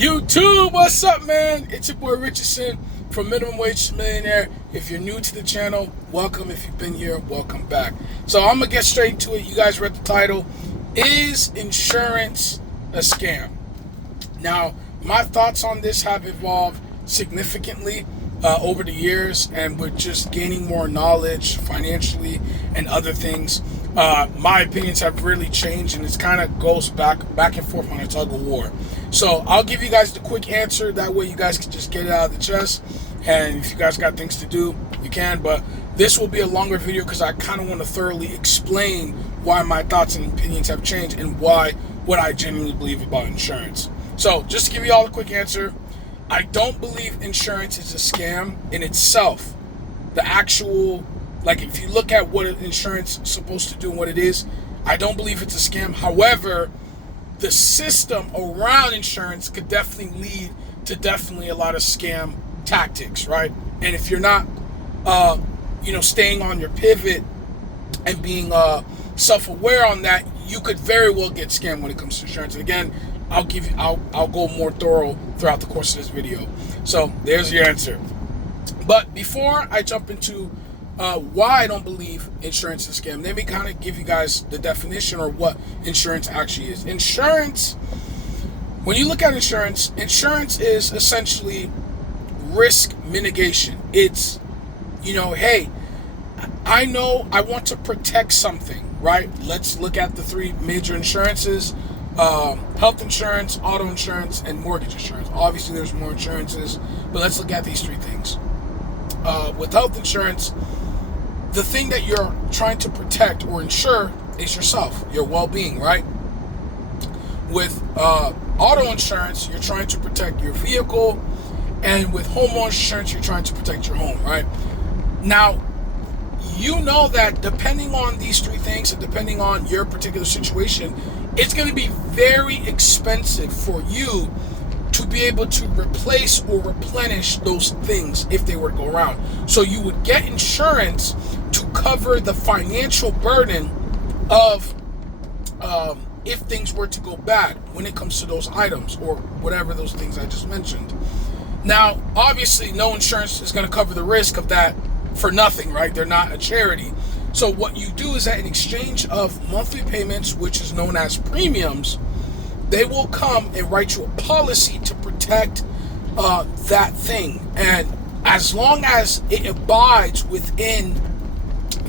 YouTube, what's up, man? It's your boy Richardson from Minimum Wage to Millionaire. If you're new to the channel, welcome. If you've been here, welcome back. So I'm gonna get straight to it. You guys read the title. Is insurance a scam? Now, my thoughts on this have evolved significantly over the years, and with just gaining more knowledge financially and other things, my opinions have really changed, and it kind of goes back and forth on a tug of war. So I'll give you guys the quick answer. That way you guys can just get it out of the chest. And if you guys got things to do, you can. But this will be a longer video because I kind of want to thoroughly explain why my thoughts and opinions have changed and what I genuinely believe about insurance. So just to give you all a quick answer, I don't believe insurance is a scam in itself. The actual, like, if you look at what insurance is supposed to do and what it is, I don't believe it's a scam. However, the system around insurance could definitely lead to a lot of scam tactics, right? And if you're not, staying on your pivot and being self-aware on that, you could very well get scammed when it comes to insurance. And again, I'll go more thorough throughout the course of this video. So there's your answer. But before I jump into why I don't believe insurance is a scam, let me kind of give you guys the definition or what insurance actually is. Insurance, when you look at insurance is essentially risk mitigation. It's, hey, I know I want to protect something, right? Let's look at the three major insurances: health insurance, auto insurance, and mortgage insurance. Obviously, there's more insurances, but let's look at these three things. With health insurance, the thing that you're trying to protect or insure is yourself, your well-being, right? With auto insurance, you're trying to protect your vehicle, and with homeowner insurance, you're trying to protect your home, right? Now, you know that depending on these three things and depending on your particular situation, it's going to be very expensive for you to be able to replace or replenish those things if they were to go around. So you would get insurance to cover the financial burden of if things were to go bad when it comes to those items or whatever those things I just mentioned. Now, obviously, no insurance is going to cover the risk of that for nothing, right? They're not a charity. So what you do is that in exchange of monthly payments, which is known as premiums, they will come and write you a policy to protect that thing. And as long as it abides within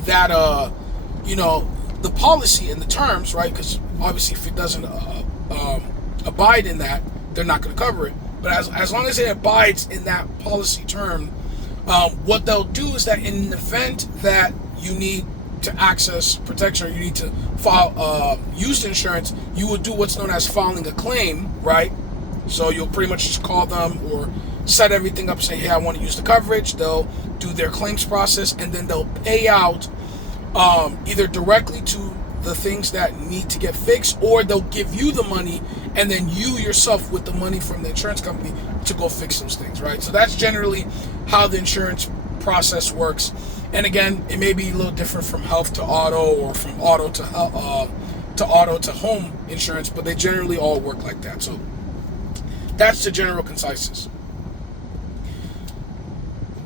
that, the policy and the terms, right? Because obviously if it doesn't abide in that, they're not going to cover it. But as long as it abides in that policy term, what they'll do is that in the event that you need to access protection or you need to file used insurance, you will do what's known as filing a claim, right? So you'll pretty much just call them or set everything up, say, hey, I want to use the coverage. They'll do their claims process, and then they'll pay out either directly to the things that need to get fixed, or they'll give you the money, and then you yourself with the money from the insurance company to go fix those things, right? So that's generally how the insurance process works. And again, it may be a little different from health to auto or from auto to home insurance, but they generally all work like that. So that's the general conciseness.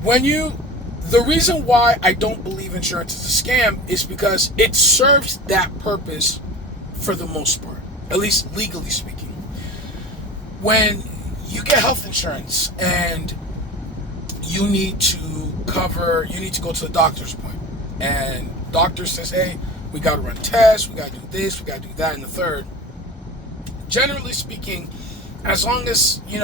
The reason why I don't believe insurance is a scam is because it serves that purpose for the most part, at least legally speaking. When you get health insurance and you need to go to the doctor's appointment, and doctor says, hey, we got to run tests, we got to do this, we got to do that, and the third. Generally speaking, as long as you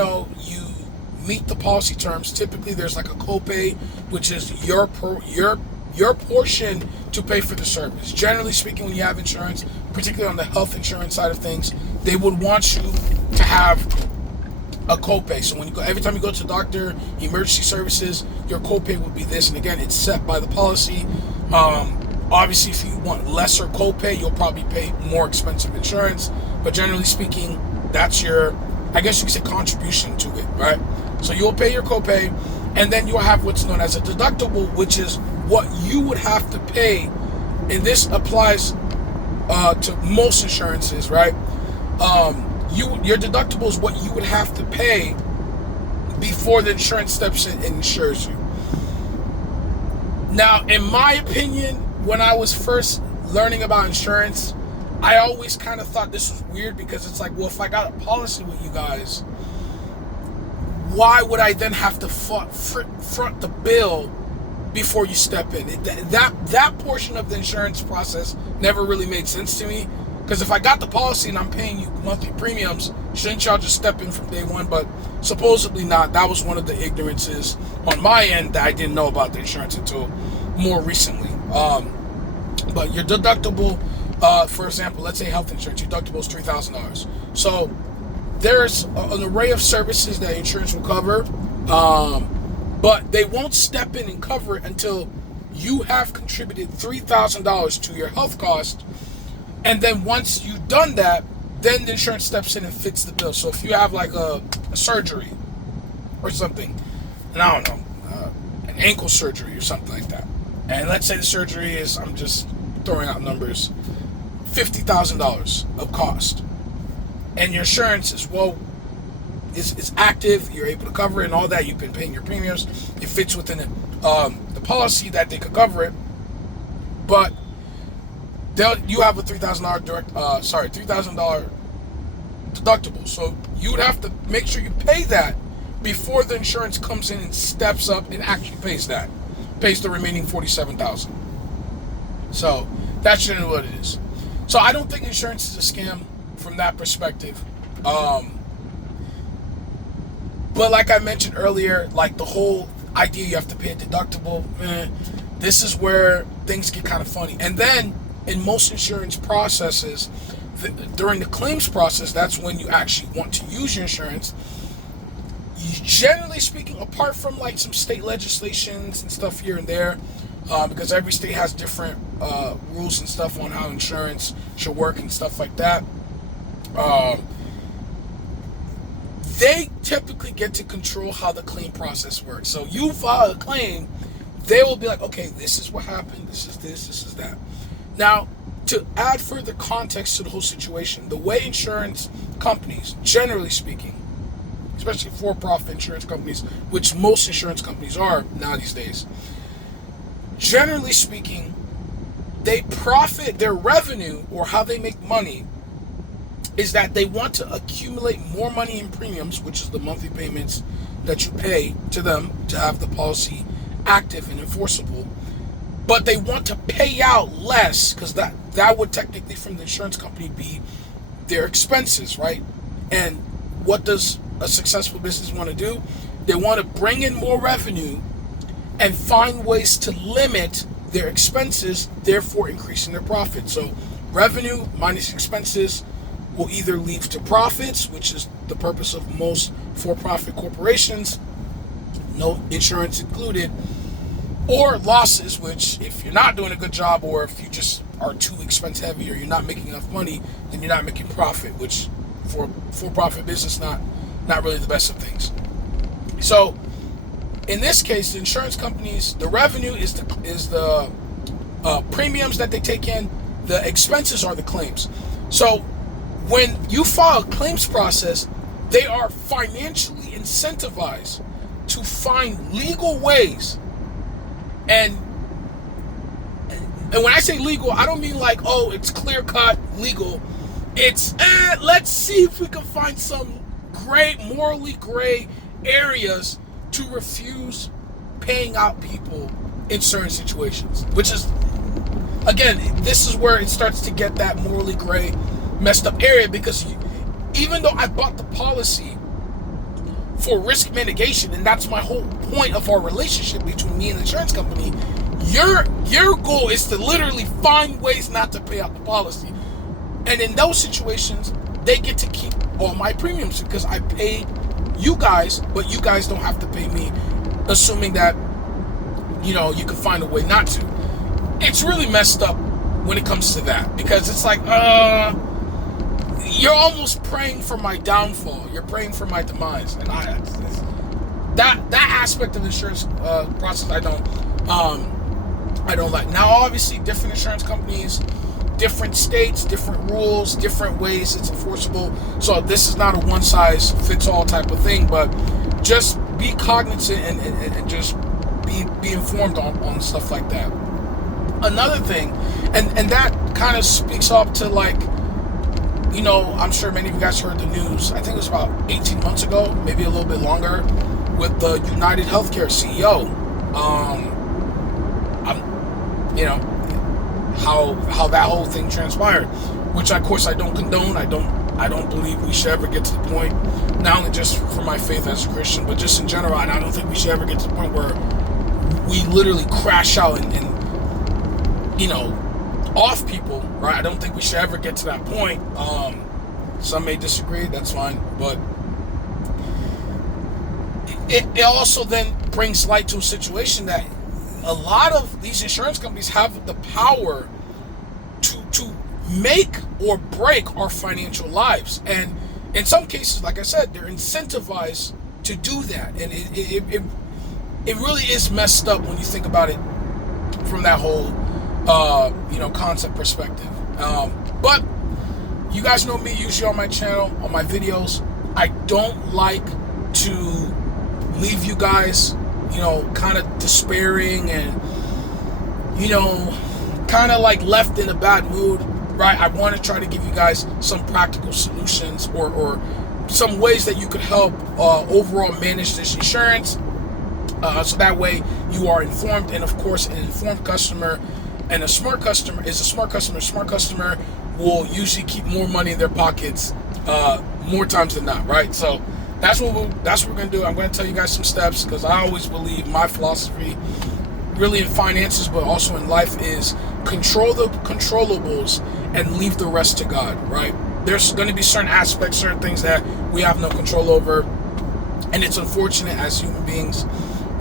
meet the policy terms, typically there's like a copay, which is your portion to pay for the service. Generally speaking, when you have insurance, particularly on the health insurance side of things, they would want you to have a copay. So every time you go to the doctor, emergency services, your copay would be this, and again, it's set by the policy. Obviously, if you want lesser copay, you'll probably pay more expensive insurance. But generally speaking, that's your, I guess you could say, contribution to it, right? So you'll pay your copay, and then you'll have what's known as a deductible, which is what you would have to pay. And this applies to most insurances, right? your deductible is what you would have to pay before the insurance steps in and insures you. Now, in my opinion, when I was first learning about insurance, I always kind of thought this was weird, because it's like, well, if I got a policy with you guys, why would I then have to front the bill before you step in? That portion of the insurance process never really made sense to me, because if I got the policy and I'm paying you monthly premiums, shouldn't y'all just step in from day one? But supposedly not. That was one of the ignorances on my end, that I didn't know about the insurance until more recently. But your deductible, for example, let's say health insurance, your deductible is $3,000. So there's an array of services that insurance will cover, but they won't step in and cover it until you have contributed $3,000 to your health cost. And then once you've done that, then the insurance steps in and fits the bill. So if you have like a surgery or something, and I don't know, an ankle surgery or something like that, and let's say the surgery is, I'm just throwing out numbers, $50,000 of cost, and your insurance is, well, is active, you're able to cover it and all that, you've been paying your premiums, it fits within the policy that they could cover it, but you have a $3,000 deductible, so you would have to make sure you pay that before the insurance comes in and steps up and actually pays the remaining $47,000. So that's generally what it is. So I don't think insurance is a scam from that perspective. But like I mentioned earlier, like the whole idea you have to pay a deductible, this is where things get kind of funny. And then in most insurance processes, during the claims process, that's when you actually want to use your insurance. Generally speaking, apart from like some state legislations and stuff here and there, because every state has different rules and stuff on how insurance should work and stuff like that, they typically get to control how the claim process works. So you file a claim, they will be like, okay, this is what happened, this is that. Now, to add further context to the whole situation, the way insurance companies, generally speaking, especially for-profit insurance companies, which most insurance companies are now these days, generally speaking, they profit, their revenue, or how they make money, is that they want to accumulate more money in premiums, which is the monthly payments that you pay to them to have the policy active and enforceable. But they want to pay out less, because that would technically, from the insurance company, be their expenses, right? And what does a successful business want to do? They want to bring in more revenue and find ways to limit their expenses, therefore increasing their profit. So revenue minus expenses will either lead to profits, which is the purpose of most for-profit corporations, no insurance included, or losses, which if you're not doing a good job, or if you just are too expense heavy, or you're not making enough money, then you're not making profit, which for profit business, not really the best of things. So in this case, the insurance companies, the revenue is the premiums that they take in, the expenses are the claims. So when you file a claims process, they are financially incentivized to find legal ways. And when I say legal, I don't mean like, oh, it's clear-cut legal. It's, let's see if we can find some morally gray areas to refuse paying out people in certain situations. Which is, again, this is where it starts to get that morally gray, messed up area, because even though I bought the policy for risk mitigation, and that's my whole point of our relationship between me and the insurance company, your goal is to literally find ways not to pay out the policy. And in those situations, they get to keep all my premiums because I paid you guys, but you guys don't have to pay me, assuming that, you can find a way not to. It's really messed up when it comes to that, because it's like, you're almost praying for my downfall. You're praying for my demise, and that aspect of the insurance process I don't like. Now, obviously, different insurance companies different states, different rules, different ways it's enforceable. So this is not a one-size-fits-all type of thing, but just be cognizant and just be informed on stuff like that. Another thing, and that kind of speaks up to, like, I'm sure many of you guys heard the news. I think it was about 18 months ago, maybe a little bit longer, with the United Healthcare CEO. How that whole thing transpired, which of course I don't condone. I don't believe we should ever get to the point, not only just for my faith as a Christian, but just in general. And I don't think we should ever get to the point where we literally crash out and off people, right? I don't think we should ever get to that point. Some may disagree, that's fine, but it also then brings light to a situation that a lot of these insurance companies have the power to make or break our financial lives. And in some cases, like I said, they're incentivized to do that. And it really is messed up when you think about it from that whole, concept perspective. But you guys know me, usually on my channel, on my videos, I don't like to leave you guys, kind of despairing and, kind of like left in a bad mood, right? I want to try to give you guys some practical solutions or some ways that you could help overall manage this insurance. So that way you are informed, and of course an informed customer and a smart customer is a smart customer. A smart customer will usually keep more money in their pockets more times than not, right? So that's what we're going to do. I'm going to tell you guys some steps, because I always believe my philosophy, really in finances, but also in life, is control the controllables and leave the rest to God, right? There's going to be certain aspects, certain things that we have no control over. And it's unfortunate as human beings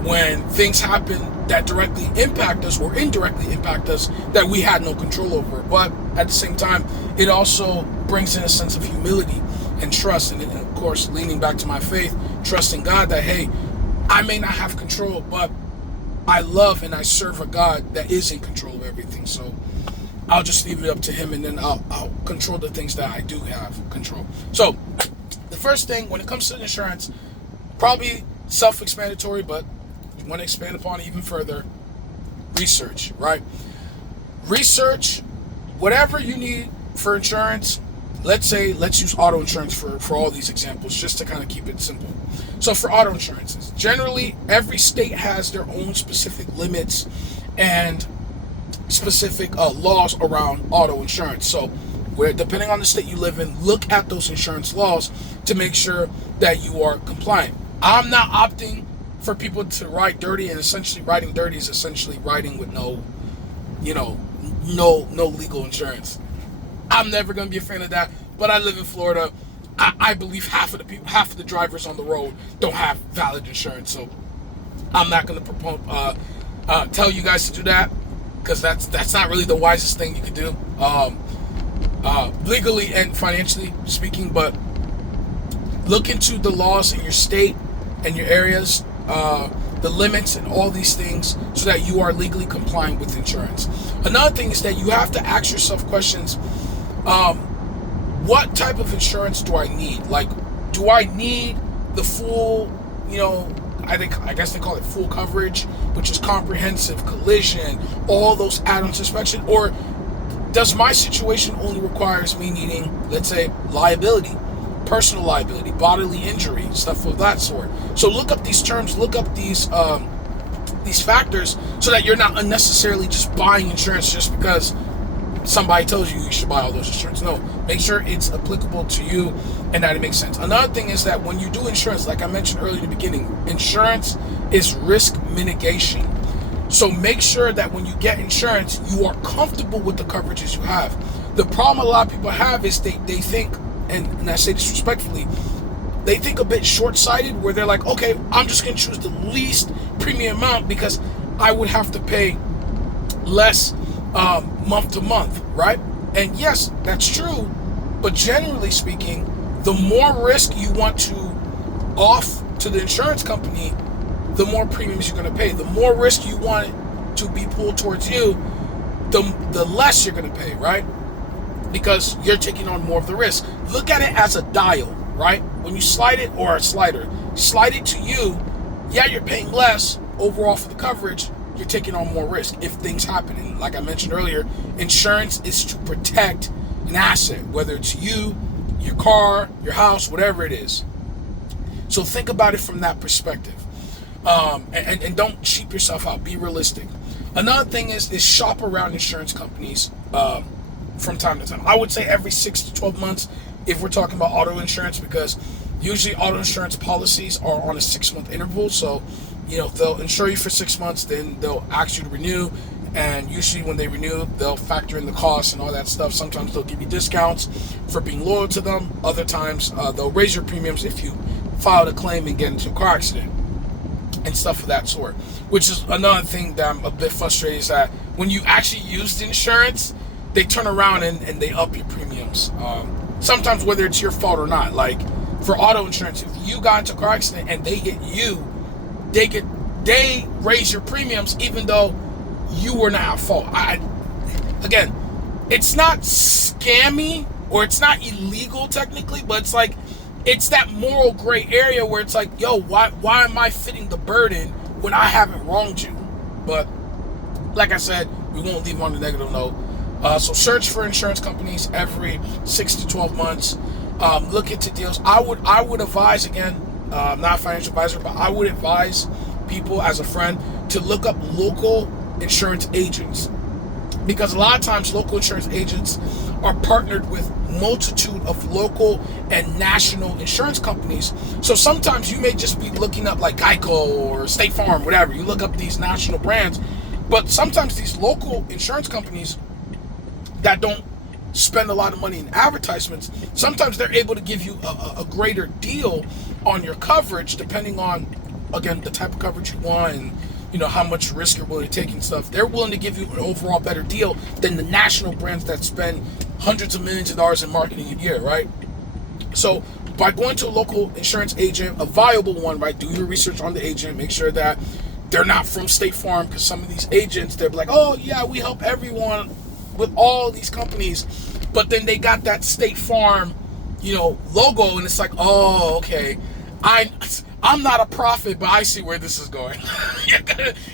when things happen that directly impact us or indirectly impact us that we had no control over. But at the same time, it also brings in a sense of humility and trust. And of course, leaning back to my faith, trusting God that, hey, I may not have control, but I love and I serve a God that is in control of everything. So I'll just leave it up to him, and then I'll control the things that I do have control. So the first thing when it comes to insurance, probably self-explanatory, but you want to expand upon it even further, research, right? Research whatever you need for insurance. Let's use auto insurance for all these examples, just to kind of keep it simple. So for auto insurances, generally every state has their own specific limits and specific laws around auto insurance. So where, depending on the state you live in, look at those insurance laws to make sure that you are compliant. I'm not opting for people to ride dirty, and essentially riding dirty is essentially riding with no legal insurance. I'm never going to be a fan of that, but I live in Florida. I believe half of the drivers on the road don't have valid insurance, so I'm not going to tell you guys to do that, because that's not really the wisest thing you could do, legally and financially speaking. But look into the laws in your state and your areas, the limits and all these things, so that you are legally compliant with insurance. Another thing is that you have to ask yourself questions. What type of insurance do I need? Like, do I need the full, I guess they call it full coverage, which is comprehensive, collision, all those add-on suspension, or does my situation only requires me needing, let's say, liability, personal liability, bodily injury, stuff of that sort? So look up these terms, look up these factors, so that you're not unnecessarily just buying insurance just because somebody tells you should buy all those insurance. No, make sure it's applicable to you and that it makes sense. Another thing is that when you do insurance, like I mentioned earlier in the beginning, insurance is risk mitigation. So make sure that when you get insurance, you are comfortable with the coverages you have. The problem a lot of people have is they think, and I say this respectfully, they think a bit short-sighted, where they're like, okay, I'm just going to choose the least premium amount because I would have to pay less month to month, right? And yes, that's true, but generally speaking, the more risk you want to off to the insurance company, the more premiums you're going to pay. The more risk you want it to be pulled towards you, the less you're going to pay, right? because you're taking on more of the risk. Look at it as a dial, right? When you slide it, or a slider, slide it to you, yeah, you're paying less overall for the coverage. You're taking on more risk if things happen. And like I mentioned earlier, insurance is to protect an asset, whether it's you, your car, your house, whatever it is. So think about it from that perspective. And don't cheap yourself out. Be realistic. Another thing is shop around insurance companies from time to time. I would say every 6 to 12 months if we're talking about auto insurance, because usually auto insurance policies are on a 6-month interval. So, they'll insure you for 6 months, then they'll ask you to renew. And usually when they renew, they'll factor in the costs and all that stuff. Sometimes they'll give you discounts for being loyal to them. Other times they'll raise your premiums if you filed a claim and get into a car accident and stuff of that sort. Which is another thing that I'm a bit frustrated, is that when you actually use the insurance, they turn around and they up your premiums. Sometimes whether it's your fault or not. Like for auto insurance, if you got into a car accident and they hit you, they raise your premiums even though you were not at fault. Again, it's not scammy or it's not illegal technically, but it's like, it's that moral gray area where it's like, yo, why am I fitting the burden when I haven't wronged you? But like I said, we won't leave on a negative note. So search for insurance companies every 6 to 12 months. Look into deals. I would advise, again, I'm not a financial advisor, but I would advise people as a friend to look up local insurance agents, because a lot of times local insurance agents are partnered with multitude of local and national insurance companies. So sometimes you may just be looking up like Geico or State Farm, whatever. You look up these national brands, but sometimes these local insurance companies that don't spend a lot of money in advertisements, sometimes they're able to give you a greater deal on your coverage, depending on, again, the type of coverage you want and how much risk you're willing to take and stuff. They're willing to give you an overall better deal than the national brands that spend hundreds of millions of dollars in marketing a year, right? So by going to a local insurance agent, a viable one, right? Do your research on the agent. Make sure that they're not from State Farm, because some of these agents, they're like, oh yeah, we help everyone with all these companies, but then they got that State Farm, logo, and it's like, oh, okay, I'm not a prophet, but I see where this is going.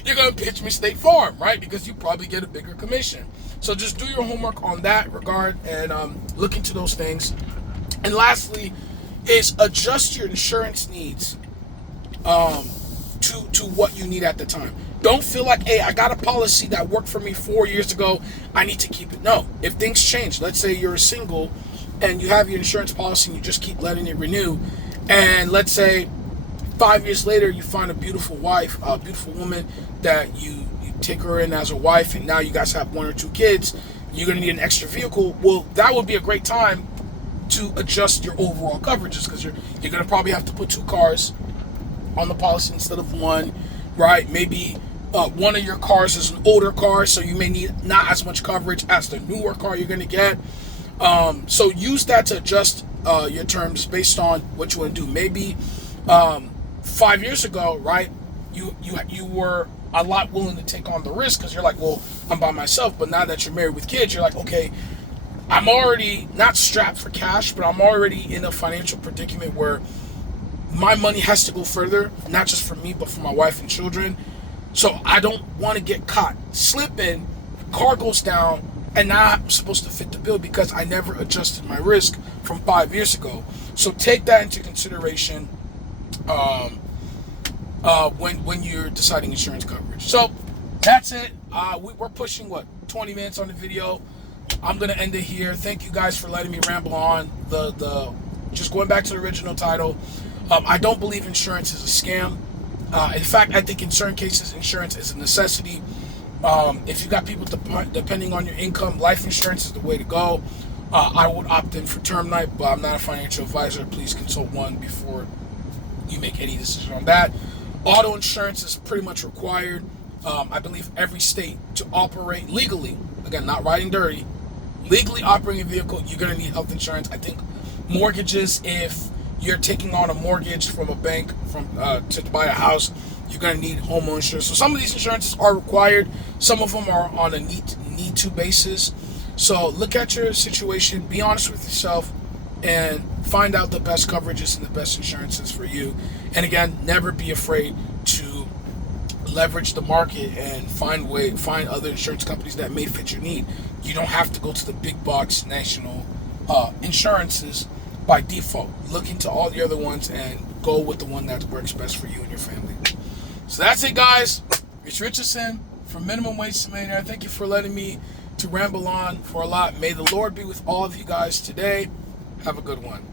You're gonna pitch me State Farm, right? Because you probably get a bigger commission. So just do your homework on that regard and look into those things. And lastly, is adjust your insurance needs to what you need at the time. Don't feel like, hey, I got a policy that worked for me 4 years ago, I need to keep it. No, if things change, let's say you're a single and you have your insurance policy and you just keep letting it renew, and let's say 5 years later you find a beautiful wife, a beautiful woman that you take her in as a wife, and now you guys have 1 or 2 kids, you're going to need an extra vehicle. Well, that would be a great time to adjust your overall coverages, because you're going to probably have to put 2 cars on the policy instead of 1, right? Maybe one of your cars is an older car, so you may need not as much coverage as the newer car you're going to get. So use that to adjust your terms based on what you want to do. Maybe 5 years ago, right, you were a lot willing to take on the risk because you're like, well, I'm by myself. But now that you're married with kids, you're like, okay, I'm already not strapped for cash, but I'm already in a financial predicament where my money has to go further, not just for me, but for my wife and children. So I don't want to get caught slipping, car goes down, and now I'm supposed to fit the bill because I never adjusted my risk from 5 years ago. So take that into consideration when you're deciding insurance coverage. So that's it. We're pushing 20 minutes on the video. I'm gonna end it here. Thank you guys for letting me ramble on. The just going back to the original title. I don't believe insurance is a scam. In fact, I think in certain cases, insurance is a necessity. If you got people depending on your income, life insurance is the way to go. I would opt in for term life, but I'm not a financial advisor. Please consult one before you make any decision on that. Auto insurance is pretty much required. I believe every state to operate legally, again, not riding dirty, legally operating a vehicle, you're going to need health insurance. I think mortgages, if you're taking on a mortgage from a bank to buy a house, you're going to need homeowner insurance. So some of these insurances are required. Some of them are on a need to basis. So look at your situation, be honest with yourself, and find out the best coverages and the best insurances for you. And again, never be afraid to leverage the market and find other insurance companies that may fit your need. You don't have to go to the big box national insurances by default. Look into all the other ones and go with the one that works best for you and your family. So that's it, guys. It's Richardson from Minimum Wage to Millionaire. Thank you for letting me to ramble on for a lot. May the Lord be with all of you guys today. Have a good one.